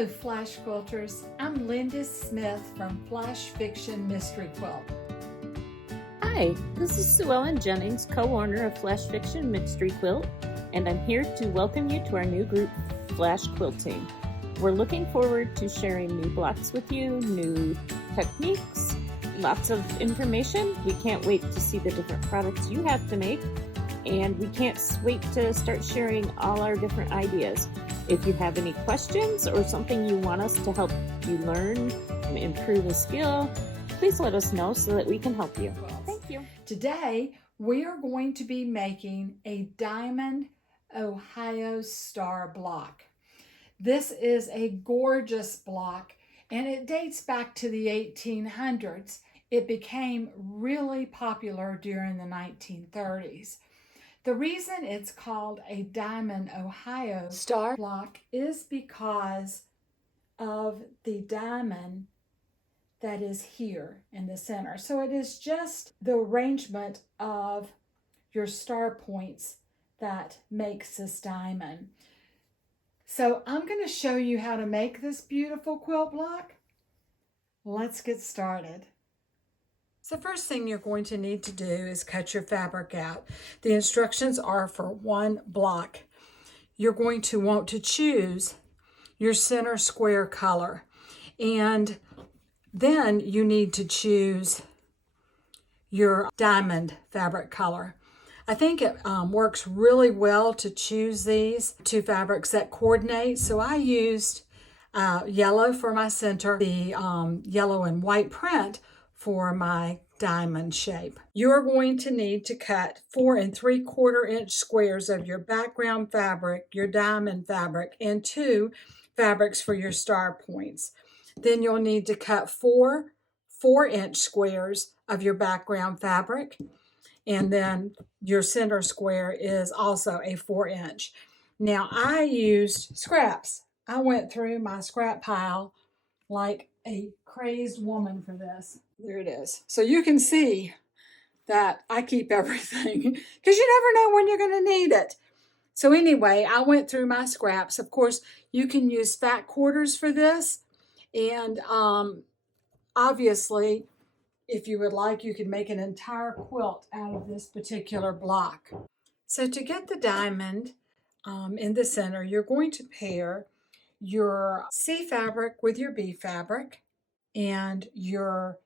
Hello, Flash Quilters. I'm Linda Smith from Flash Fiction Mystery Quilt. Hi, this is Sue Ellen Jennings, co-owner of Flash Fiction Mystery Quilt, and I'm here to welcome you to our new group, Flash Quilting. We're looking forward to sharing new blocks with you, new techniques, lots of information. We can't wait to see the different products you have to make, and we can't wait to start sharing all our different ideas. If you have any questions or something you want us to help you learn and improve a skill, please let us know so that we can help you. Thank you. Today, we are going to be making a Diamond Ohio Star block. This is a gorgeous block, and it dates back to the 1800s. It became really popular during the 1930s. The reason it's called a Diamond Ohio Star block is because of the diamond that is here in the center. So it is just the arrangement of your star points that makes this diamond. So I'm going to show you how to make this beautiful quilt block. Let's get started. So the first thing you're going to need to do is cut your fabric out. The instructions are for one block. You're going to want to choose your center square color, and then you need to choose your diamond fabric color. I think it works really well to choose these two fabrics that coordinate. So I used yellow for my center, the yellow and white print for my diamond shape. You're going to need to cut 4 3/4 inch squares of your background fabric, your diamond fabric, and 2 fabrics for your star points. Then you'll need to cut 4 4-inch squares of your background fabric, and then your center square is also a 4-inch. Now I used scraps. I went through my scrap pile like a crazed woman for this. There it is. So you can see that I keep everything because you never know when you're going to need it. So anyway, I went through my scraps. Of course, you can use fat quarters for this. And obviously, if you would like, you could make an entire quilt out of this particular block. So to get the diamond in the center, you're going to pair your C fabric with your B fabric and your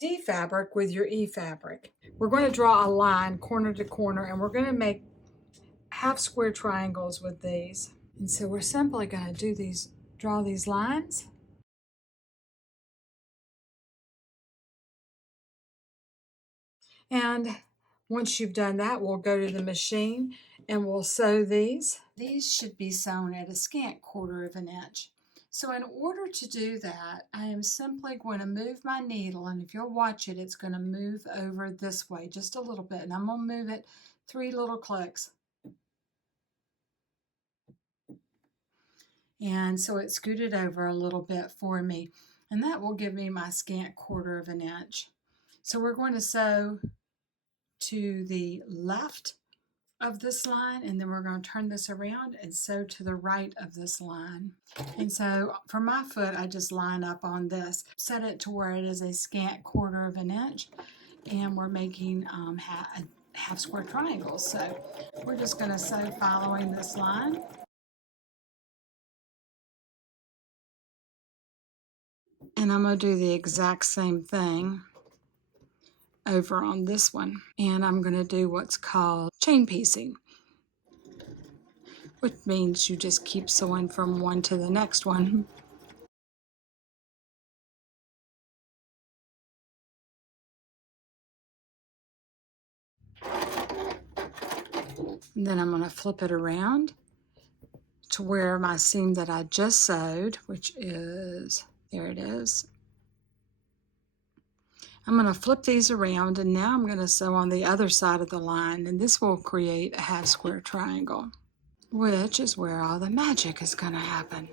D fabric with your E fabric. We're going to draw a line corner to corner, and we're going to make half square triangles with these. And so we're simply going to draw these lines. And once you've done that, we'll go to the machine and we'll sew these. These should be sewn at a scant 1/4 inch. So in order to do that, I am simply going to move my needle, and if you'll watch it, it's going to move over this way just a little bit, and I'm going to move it 3 little clicks. And so it scooted over a little bit for me, and that will give me my scant 1/4 inch. So we're going to sew to the left of this line, and then we're going to turn this around and sew to the right of this line. And so for my foot, I just line up on this, set it to where it is a scant 1/4 inch, and we're making half square triangles. So we're just going to sew following this line. And I'm going to do the exact same thing over on this one. And I'm going to do what's called chain piecing, which means you just keep sewing from one to the next one. And then I'm going to flip it around to where my seam that I just sewed, which is, there it is. I'm going to flip these around, and now I'm going to sew on the other side of the line, and this will create a half square triangle, which is where all the magic is going to happen.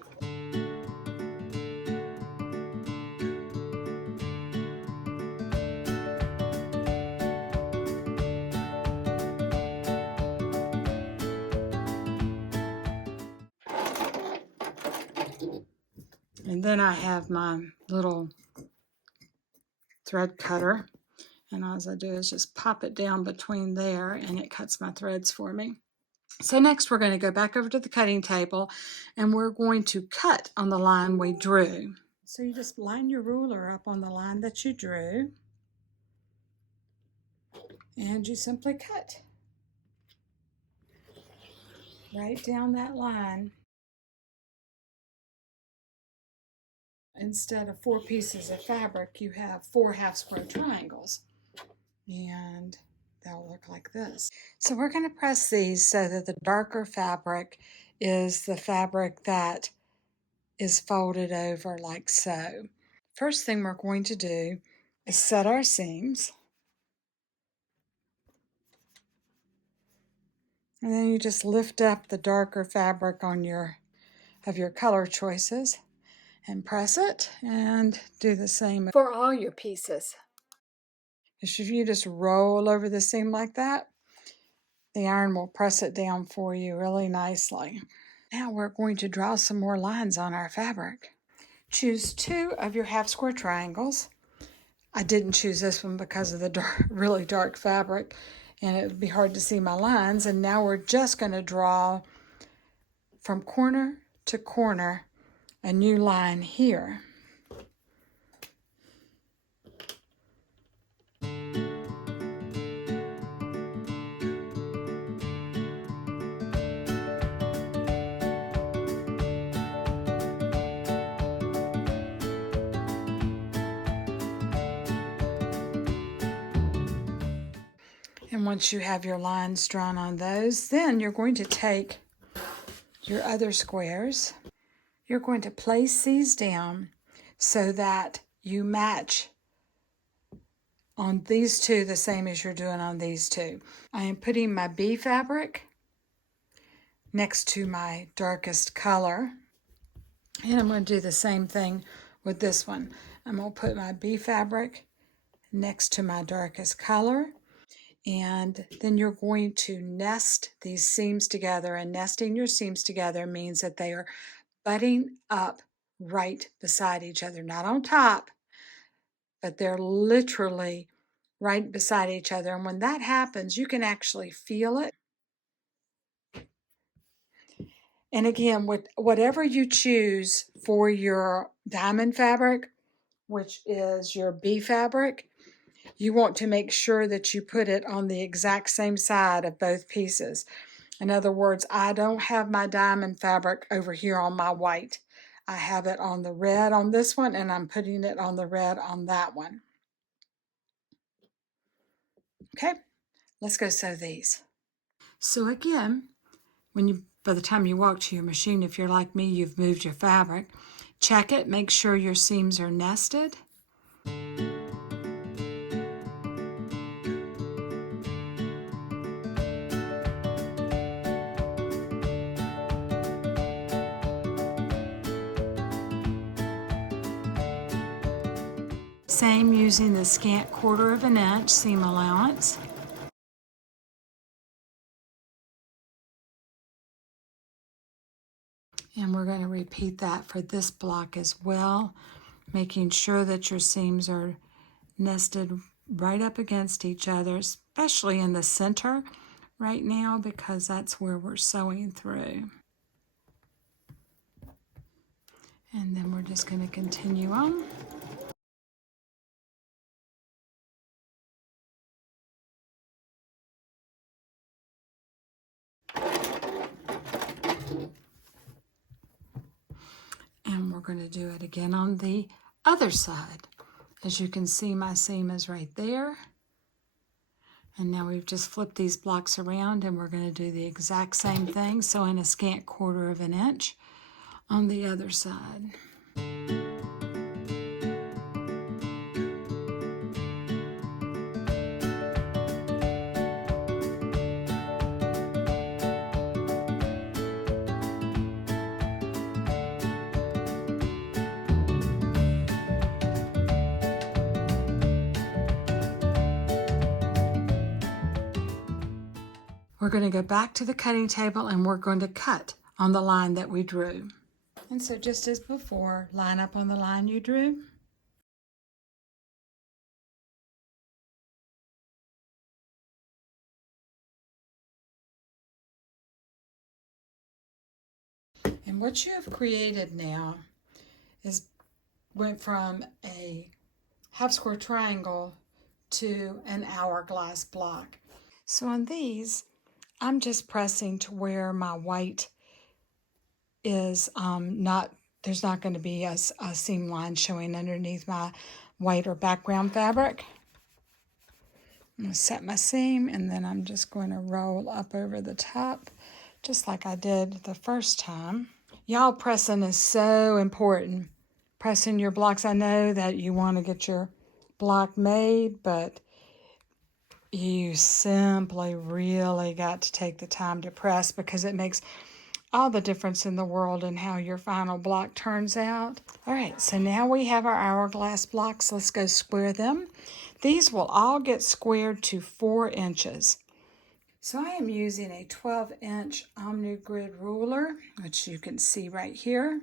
And then I have my little thread cutter. And all I do is just pop it down between there and it cuts my threads for me. So next we're going to go back over to the cutting table and we're going to cut on the line we drew. So you just line your ruler up on the line that you drew and you simply cut right down that line. Instead of 4 pieces of fabric, you have 4 half square triangles. And they'll look like this. So we're going to press these so that the darker fabric is the fabric that is folded over like so. First thing we're going to do is set our seams. And then you just lift up the darker fabric on your color choices and press it and do the same for all your pieces. If you just roll over the seam like that, the iron will press it down for you really nicely. Now we're going to draw some more lines on our fabric. Choose 2 of your half square triangles. I didn't choose this one because of the really dark fabric and it would be hard to see my lines. And now we're just going to draw from corner to corner a new line here. And once you have your lines drawn on those, then you're going to take your other squares. You're going to place these down so that you match on these 2 the same as you're doing on these 2. I am putting my B fabric next to my darkest color. And I'm going to do the same thing with this one. I'm going to put my B fabric next to my darkest color. And then you're going to nest these seams together. And nesting your seams together means that they are butting up right beside each other. Not on top, but they're literally right beside each other. And when that happens, you can actually feel it. And again, whatever you choose for your diamond fabric, which is your B fabric, you want to make sure that you put it on the exact same side of both pieces. In other words, I don't have my diamond fabric over here on my white. I have it on the red on this one, and I'm putting it on the red on that one. Okay, let's go sew these. So again, by the time you walk to your machine, if you're like me, you've moved your fabric. Check it, make sure your seams are nested. Same using the scant 1/4 of an inch seam allowance. And we're going to repeat that for this block as well, making sure that your seams are nested right up against each other, especially in the center right now because that's where we're sewing through. And then we're just going to continue on. And we're going to do it again on the other side. As you can see, my seam is right there. And now we've just flipped these blocks around and we're going to do the exact same thing, sewing a scant 1/4 of an inch on the other side. We're going to go back to the cutting table and we're going to cut on the line that we drew. And so just as before, line up on the line you drew. And what you have created now is went from a half square triangle to an hourglass block. So on these, I'm just pressing to where my white is not, there's not going to be a seam line showing underneath my white or background fabric. I'm going to set my seam, and then I'm just going to roll up over the top just like I did the first time. Y'all, pressing is so important. Pressing your blocks. I know that you want to get your block made, but you simply really got to take the time to press, because it makes all the difference in the world in how your final block turns out. All right, so now we have our hourglass blocks. Let's go square them. These will all get squared to 4 inches. So I am using a 12-inch OmniGrid ruler, which you can see right here.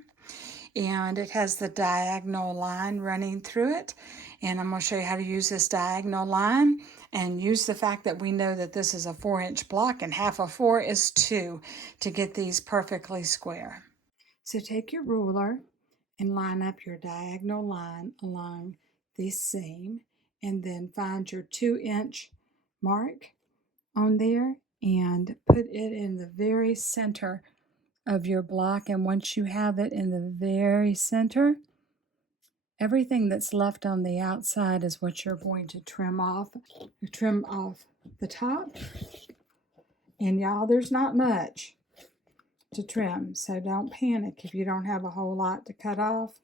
And it has the diagonal line running through it. And I'm going to show you how to use this diagonal line and use the fact that we know that this is a 4-inch block and half of 4 is 2 to get these perfectly square. So take your ruler and line up your diagonal line along this seam, and then find your 2-inch mark on there and put it in the very center of your block. And once you have it in the very center, everything that's left on the outside is what you're going to trim off. You trim off the top, and y'all, there's not much to trim, so don't panic if you don't have a whole lot to cut off.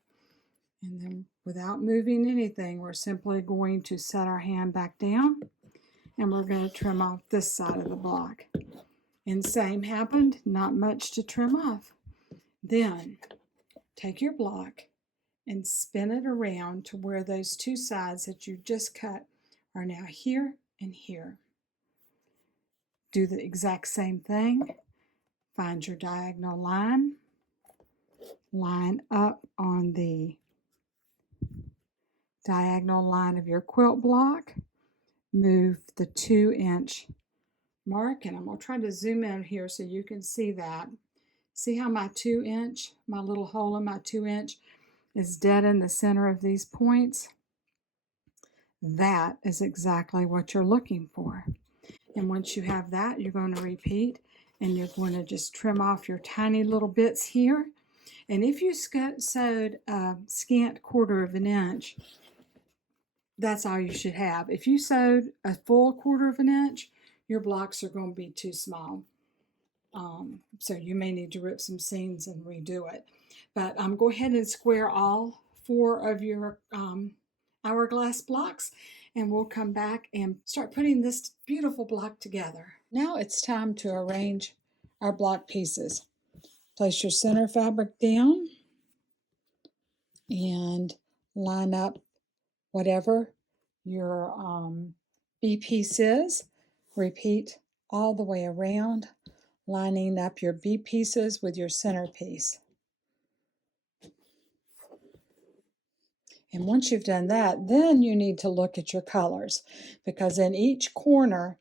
And then without moving anything, we're simply going to set our hand back down, and we're going to trim off this side of the block. And same happened, not much to trim off. Then take your block and spin it around to where those 2 sides that you just cut are now here and here. Do the exact same thing. Find your diagonal line. Line up on the diagonal line of your quilt block. Move the 2-inch mark, and I'm going to try to zoom in here so you can see that. See how my 2-inch, my little hole in my 2-inch is dead in the center of these points? That is exactly what you're looking for. And once you have that, you're going to repeat, and you're going to just trim off your tiny little bits here. And if you sewed a scant 1/4 of an inch, that's all you should have. If you sewed a full 1/4 of an inch, your blocks are going to be too small. So you may need to rip some seams and redo it. But go ahead and square all 4 of your hourglass blocks, and we'll come back and start putting this beautiful block together. Now it's time to arrange our block pieces. Place your center fabric down and line up whatever your B piece is. Repeat all the way around, lining up your B pieces with your centerpiece. And once you've done that, then you need to look at your colors, because in each corner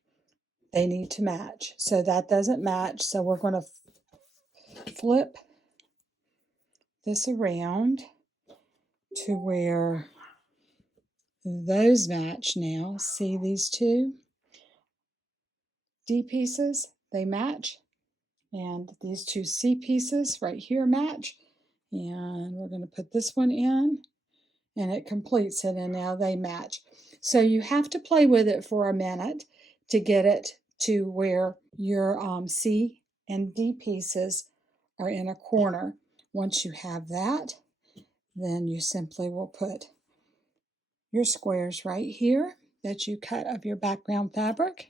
they need to match. So that doesn't match, so we're going to flip this around to where those match now. See these 2 D pieces? They match. And these 2 C pieces right here match. And we're going to put this one in, and it completes it, and now they match. So you have to play with it for a minute to get it to where your C and D pieces are in a corner. Once you have that, then you simply will put your squares right here that you cut of your background fabric.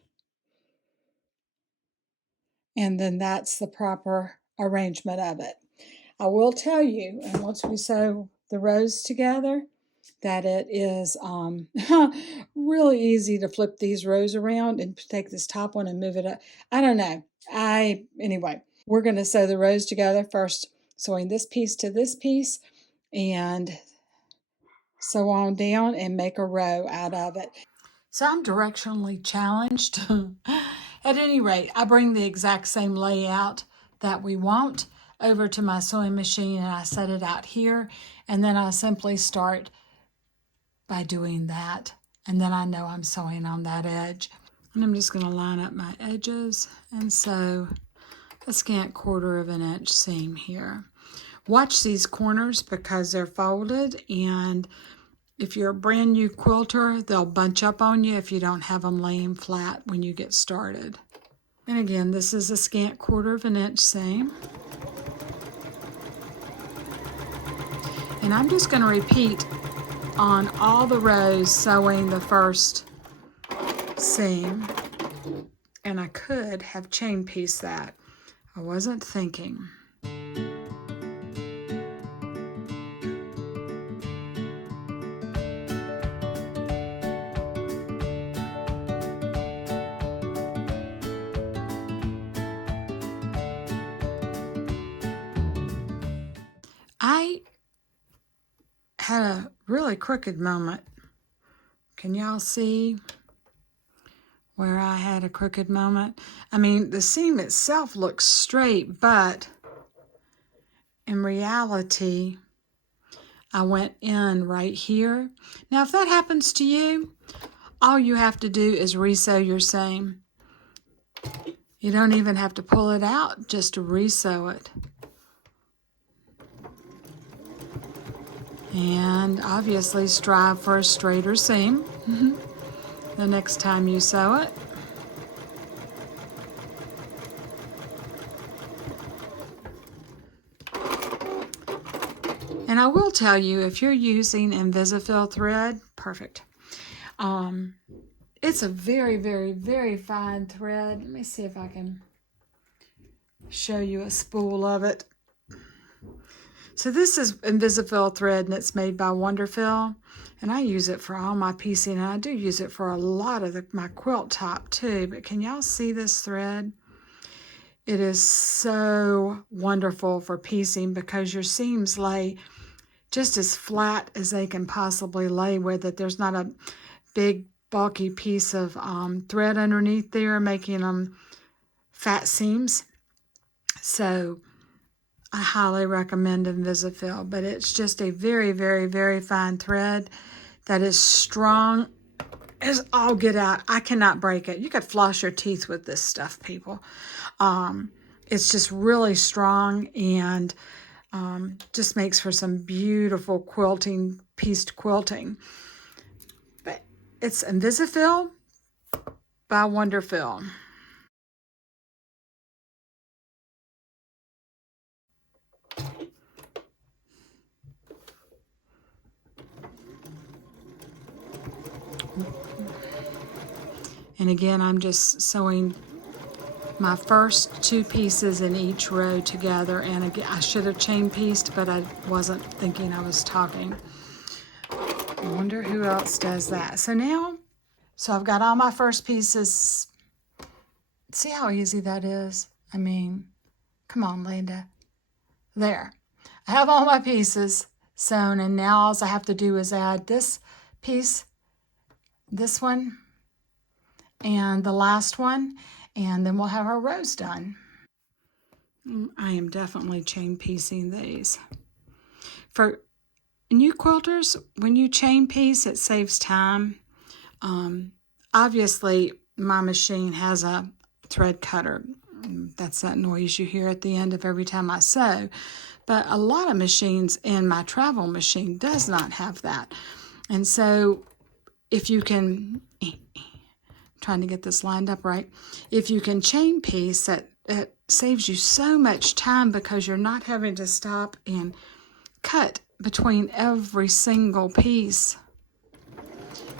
And then that's the proper arrangement of it. I will tell you, and once we sew the rows together, that it is really easy to flip these rows around and take this top one and move it up. I don't know. Anyway, we're going to sew the rows together first. sewing this piece to this piece, and sew on down and make a row out of it. So I'm directionally challenged. At any rate, I bring the exact same layout that we want over to my sewing machine, and I set it out here, and then I simply start by doing that, and then I know I'm sewing on that edge. And I'm just going to line up my edges and sew a scant 1/4 of an inch seam here. Watch these corners because they're folded, and if you're a brand new quilter, they'll bunch up on you if you don't have them laying flat when you get started. And again, this is a scant 1/4 of an inch seam. And I'm just going to repeat on all the rows sewing the first seam. And I could have chain pieced that. I wasn't thinking. I had a really crooked moment. Can y'all see where I had a crooked moment? I mean, the seam itself looks straight, but in reality, I went in right here. Now, if that happens to you, all you have to do is resew your seam. You don't even have to pull it out, just to resew it. And obviously strive for a straighter seam the next time you sew it. And I will tell you, if you're using Invisifil thread, perfect. It's a very, very, very fine thread. Let me see if I can show you a spool of it. So this is Invisifil thread, and it's made by Wonderfil, and I use it for all my piecing, and I do use it for a lot of my quilt top too. But can y'all see this thread? It is so wonderful for piecing because your seams lay just as flat as they can possibly lay with it. There's not a big bulky piece of thread underneath there making them fat seams. So I highly recommend Invisifil, but it's just a very, very, very fine thread that is strong as all get out. I cannot break it. You could floss your teeth with this stuff, people. It's just really strong and just makes for some beautiful quilting, pieced quilting. But it's Invisifil by Wonderfil. And again, I'm just sewing my first 2 pieces in each row together. And again, I should have chain pieced, but I wasn't thinking, I was talking. I wonder who else does that. So I've got all my first pieces. See how easy that is? I mean, come on, Linda. There. I have all my pieces sewn, and now all I have to do is add this piece, this one, and the last one, and then we'll have our rows done. I am definitely chain piecing these. For new quilters, when you chain piece, it saves time. Obviously, my machine has a thread cutter. That's that noise you hear at the end of every time I sew. But a lot of machines in my travel machine does not have that. And so if you can, trying to get this lined up right, if you can chain piece, it saves you so much time because you're not having to stop and cut between every single piece.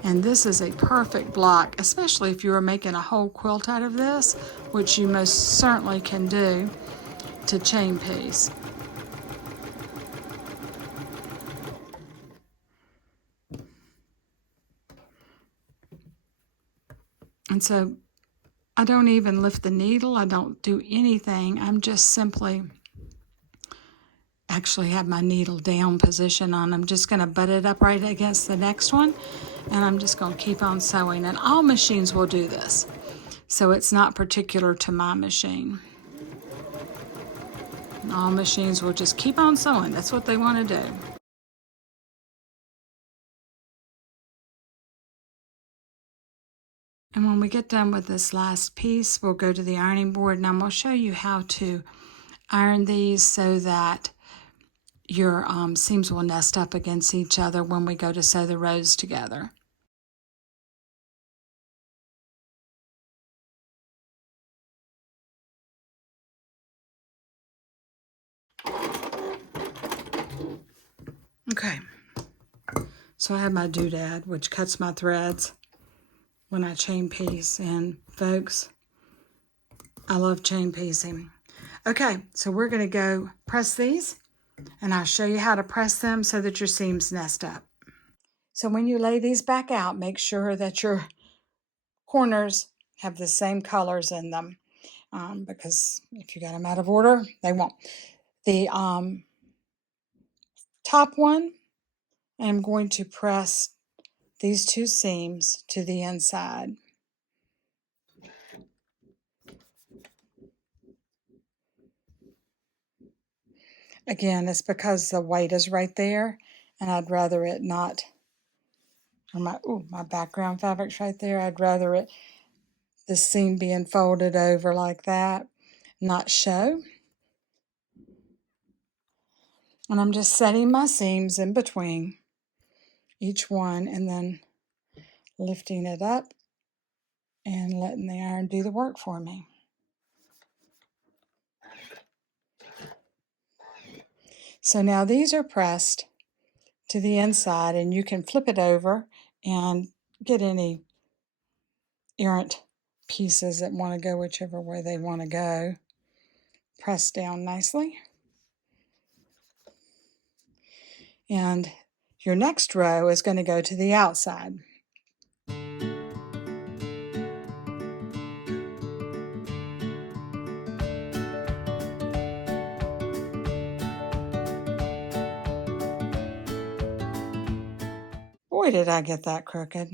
And this is a perfect block, especially if you are making a whole quilt out of this, which you most certainly can do, to chain piece. And so I don't even lift the needle. I don't do anything. I'm just simply actually have my needle down position on. I'm just going to butt it up right against the next one, and I'm just going to keep on sewing. And all machines will do this, so it's not particular to my machine. All machines will just keep on sewing. That's what they want to do. And when we get done with this last piece, we'll go to the ironing board, and I'm going to show you how to iron these so that your seams will nest up against each other when we go to sew the rows together. Okay, so I have my doodad, which cuts my threads when I chain piece, and folks, I love chain piecing. Okay, so we're going to go press these, and I'll show you how to press them so that your seams nest up. So when you lay these back out, make sure that your corners have the same colors in them, because if you got them out of order, they won't. The top one, I'm going to press these two seams to the inside. Again, it's because the weight is right there, and I'd rather it not, or my background fabric's right there. I'd rather it, the seam being folded over like that, not show. And I'm just setting my seams in between each one and then lifting it up and letting the iron do the work for me. So now these are pressed to the inside, and you can flip it over and get any errant pieces that want to go whichever way they want to go. Press down nicely. And your next row is going to go to the outside. Boy, did I get that crooked.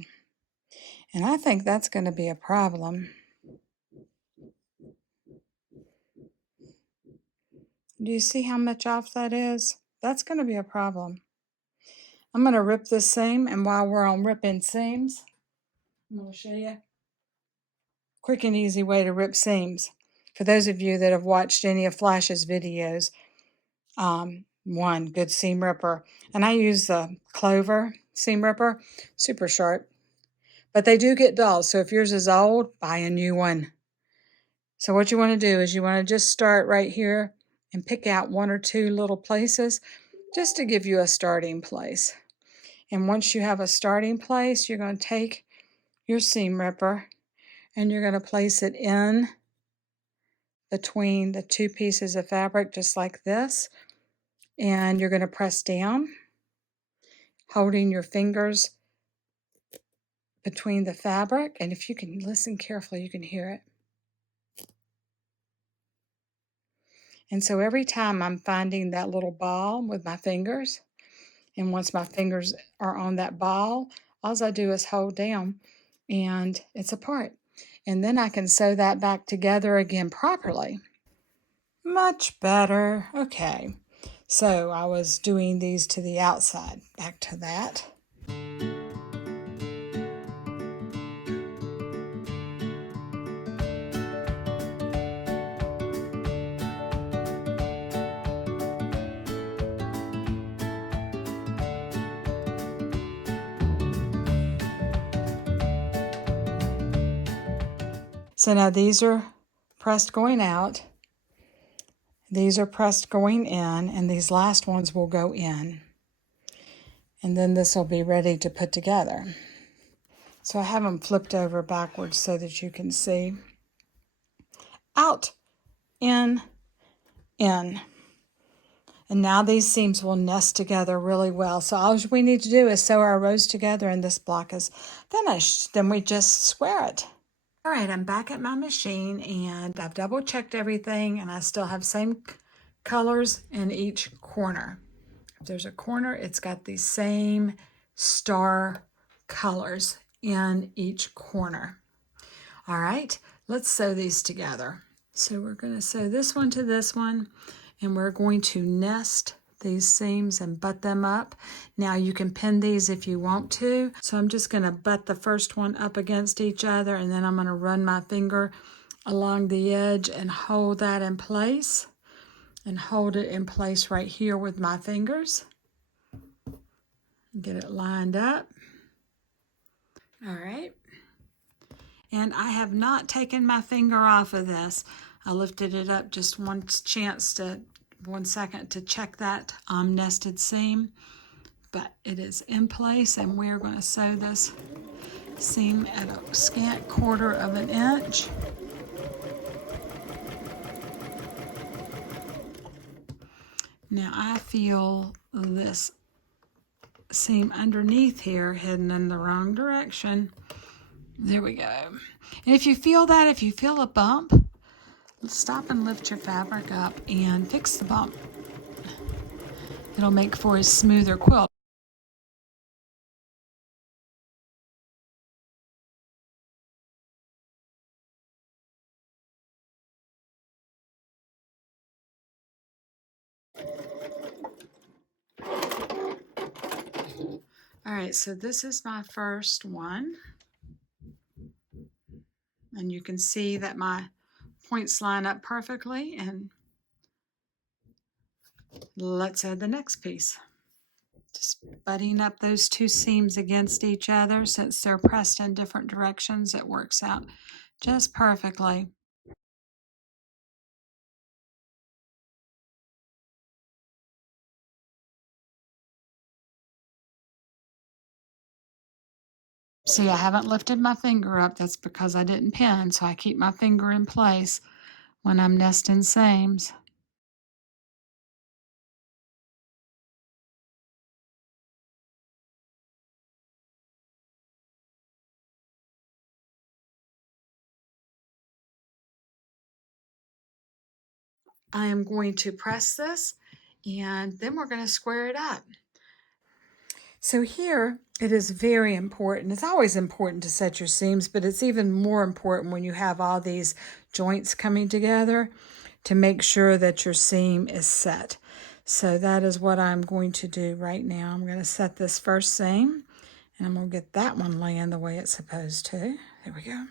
And I think that's going to be a problem. Do you see how much off that is? That's going to be a problem. I'm going to rip this seam, and while we're on ripping seams, I'm going to show you a quick and easy way to rip seams. For those of you that have watched any of Flash's videos, one good seam ripper, and I use the Clover seam ripper, super sharp, but they do get dull, so if yours is old, buy a new one. So what you want to do is you want to just start right here and pick out one or two little places just to give you a starting place. And once you have a starting place, you're going to take your seam ripper and you're going to place it in between the two pieces of fabric just like this. And you're going to press down, holding your fingers between the fabric. And if you can listen carefully, you can hear it. And so every time I'm finding that little ball with my fingers, and once my fingers are on that ball, all I do is hold down and it's apart. And then I can sew that back together again properly. Much better. Okay. So I was doing these to the outside. Back to that. So now these are pressed going out, these are pressed going in, and these last ones will go in. And then this will be ready to put together. So I have them flipped over backwards so that you can see. Out, in, in. And now these seams will nest together really well. So all we need to do is sew our rows together and this block is finished. Then we just square it. All right, I'm back at my machine and I've double checked everything and I still have same colors in each corner. If there's a corner, it's got the same star colors in each corner. All right, let's sew these together. So we're going to sew this one to this one, and we're going to nest these seams and butt them up. Now you can pin these if you want to. So I'm just going to butt the first one up against each other, and then I'm going to run my finger along the edge and hold that in place, and hold it in place right here with my fingers. Get it lined up. All right. And I have not taken my finger off of this. I lifted it up just one second to check that nested seam, but it is in place, and we're going to sew this seam at a scant 1/4 of an inch. Now I feel this seam underneath here heading in the wrong direction. There we go. And if you feel a bump, stop and lift your fabric up and fix the bump. It'll make for a smoother quilt. All right, so this is my first one. And you can see that my points line up perfectly, and let's add the next piece. Just butting up those two seams against each other. Since they're pressed in different directions, it works out just perfectly. See, I haven't lifted my finger up. That's because I didn't pin, so I keep my finger in place when I'm nesting seams. I am going to press this, and then we're going to square it up. So here, it is very important. It's always important to set your seams, but it's even more important when you have all these joints coming together to make sure that your seam is set. So that is what I'm going to do right now. I'm going to set this first seam, and I'm going to get that one laying the way it's supposed to. There we go.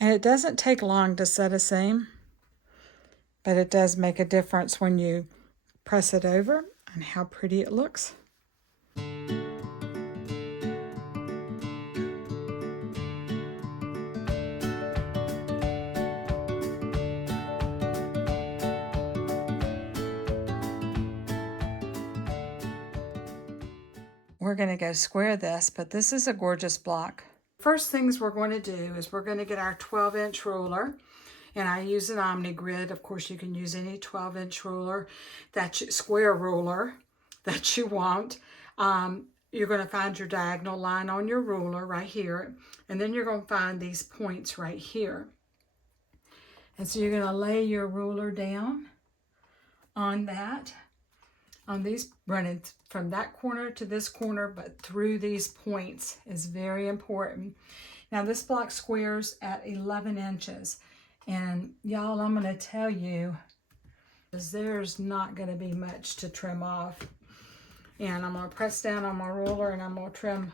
And it doesn't take long to set a seam, but it does make a difference when you press it over and how pretty it looks. We're going to go square this, but this is a gorgeous block. First things we're going to do is we're going to get our 12-inch ruler, and I use an Omni Grid. Of course, you can use any 12-inch ruler, square ruler that you want. You're going to find your diagonal line on your ruler right here, and then you're going to find these points right here. And so you're going to lay your ruler down on that, on these, running from that corner to this corner, but through these points is very important. Now this block squares at 11 inches. And y'all, I'm going to tell you, there's not going to be much to trim off. And I'm going to press down on my ruler, and I'm going to trim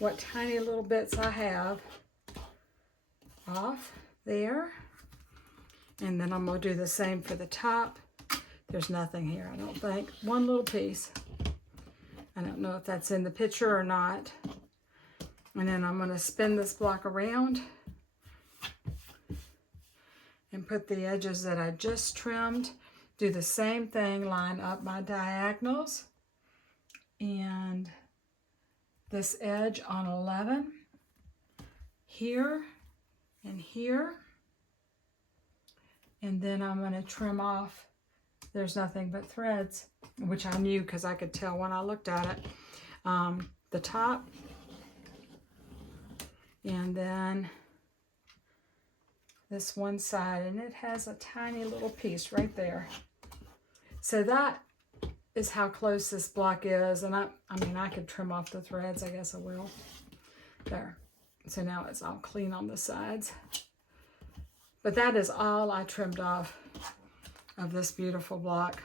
what tiny little bits I have off there. And then I'm going to do the same for the top. There's nothing here, I don't think. One little piece. I don't know if that's in the picture or not. And then I'm going to spin this block around and put the edges that I just trimmed. Do the same thing, line up my diagonals. And this edge on 11, here and here. And then I'm going to trim off. There's nothing but threads, which I knew because I could tell when I looked at it. The top, and then this one side, and it has a tiny little piece right there. So that is how close this block is, and I mean, I could trim off the threads. I guess I will. There. So now it's all clean on the sides. But that is all I trimmed off of this beautiful block.